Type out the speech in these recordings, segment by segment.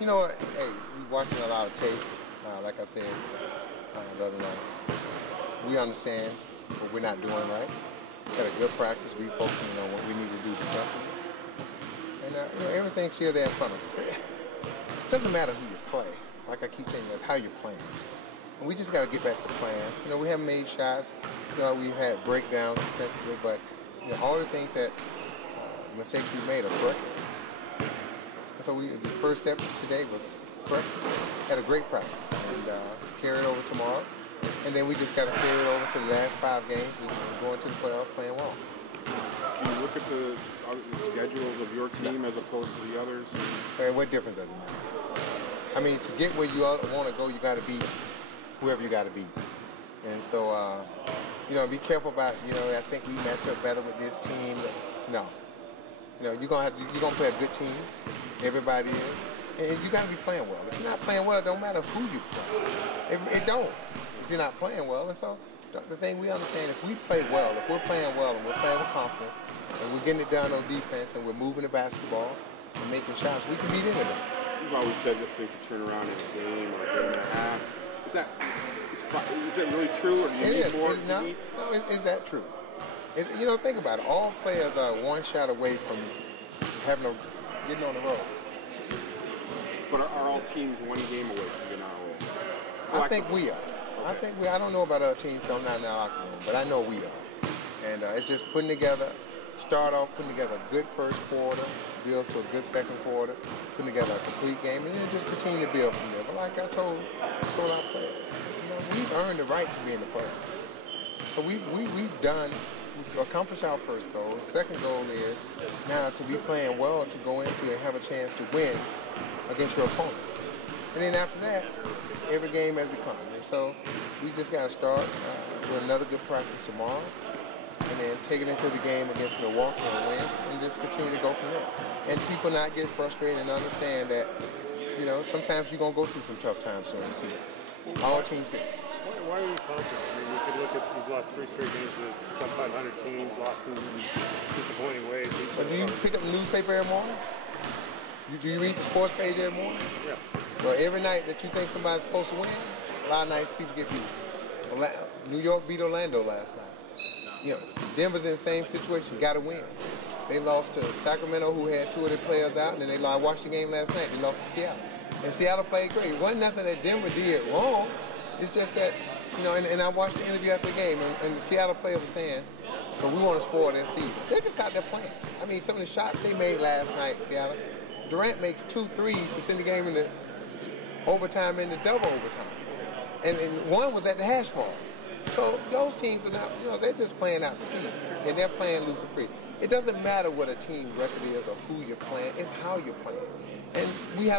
You know what? Hey, we watching a lot of tape. Like I said the other night, we understand what we're not doing right. Had a good practice, refocusing on what we need to do defensively, and everything's here there in front of us. It doesn't matter who you play. Like I keep saying, it's how you're playing. And we just got to get back to playing. We haven't made shots. We've had breakdowns defensively, but all the things that mistakes we made are correct. So the first step today was correct. Had a great practice and carry it over tomorrow. And then we just got to carry it over to the last 5 games and go into the playoffs playing well. Do you look at the schedules of your team as opposed to the others? Hey, what difference does it make? I mean, to get where you want to go, you got to beat whoever you got to beat. And so, be careful about, I think we match up better with this team. No. You're gonna play a good team. Everybody is. And you got to be playing well. If you're not playing well, it don't matter who you play. It don't. If you're not playing well. And so the thing we understand, if we play well, if we're playing well and we're playing with confidence and we're getting it done on defense and we're moving the basketball and making shots, we can beat anybody. You've always said this thing could turn around in a game or a game and a half. Is that really true, or do you need more? No, is that true? Think about it. All players are one shot away from getting on the road. But are all teams one game away from getting on the road? I think we are. I don't know about other teams, I'm not in the locker room, but I know we are. And it's just start off putting together a good first quarter, builds to a good second quarter, putting together a complete game, and then just continue to build from there. But like I told our players, we've earned the right to be in the playoffs. So we've accomplished our first goal. The second goal is now to be playing well, to go into and have a chance to win against your opponent. And then after that, every game as it comes. And so we just got to start with another good practice tomorrow, and then take it into the game against Milwaukee and win, and just continue to go from there. And people not get frustrated and understand that, sometimes you're going to go through some tough times during the season. All teams do. Why are you confident? I mean, you could look at you've lost 3 straight games to sub 500 teams, lost in disappointing ways. But do you pick up the newspaper every morning? Do you read the sports page every morning? Yeah. Well, every night that you think somebody's supposed to win, a lot of nights people get beat. New York beat Orlando last night. Denver's in the same situation. Got to win. They lost to Sacramento, who had 2 of their players out, and then I watched the game last night. They lost to Seattle. And Seattle played great. It wasn't nothing that Denver did wrong. It's just that, and I watched the interview after the game, and the Seattle players were saying, we want to spoil their season. They're just out there playing. I mean, some of the shots they made last night, Seattle, Durant makes 2 threes to send the game into overtime and the double overtime. And one was at the hash mark. So those teams are not, they're just playing out the season. And they're playing loose and free. It doesn't matter what a team record is or who you're playing, it's how you're playing. And we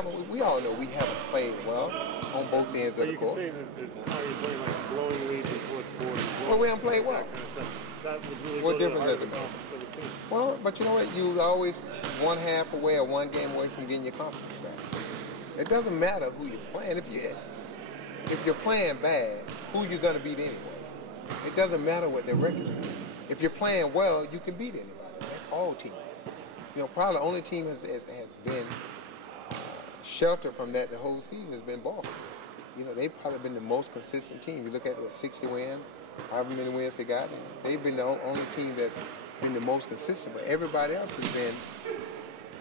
all know we haven't played well on both ends of the court. You can say that how you're playing like blowing leads in fourth quarter. Well, we haven't played well. That would really what difference does it make? Well, but you know what? You always one half away or one game away from getting your confidence back. It doesn't matter who you're playing. If you're playing bad, who you're going to beat anyway. It doesn't matter what their record is. If you're playing well, you can beat anybody. That's all teams. Probably the only team has been sheltered from that the whole season has been Boston. They've probably been the most consistent team. You look at 60 wins, however many wins they got, they've been the only team that's been the most consistent. But everybody else has been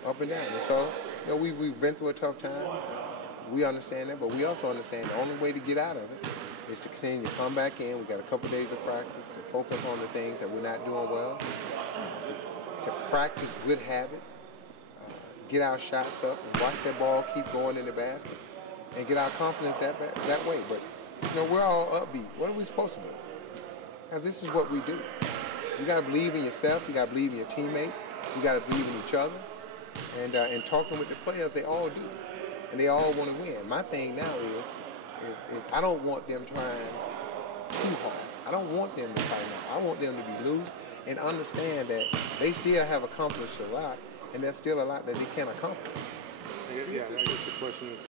up and down. And so, we've been through a tough time. We understand that, but we also understand the only way to get out of it is to continue to come back in. We got a couple days of practice to focus on the things that we're not doing well, to practice good habits, get our shots up, and watch that ball keep going in the basket, and get our confidence that way. But we're all upbeat. What are we supposed to do? Because this is what we do. You got to believe in yourself. You got to believe in your teammates. You got to believe in each other. And talking with the players, they all do, and they all want to win. My thing now is I don't want them trying too hard. I don't want them to try hard. I want them to be loose and understand that they still have accomplished a lot, and there's still a lot that they can't accomplish. Yeah, I guess the question is,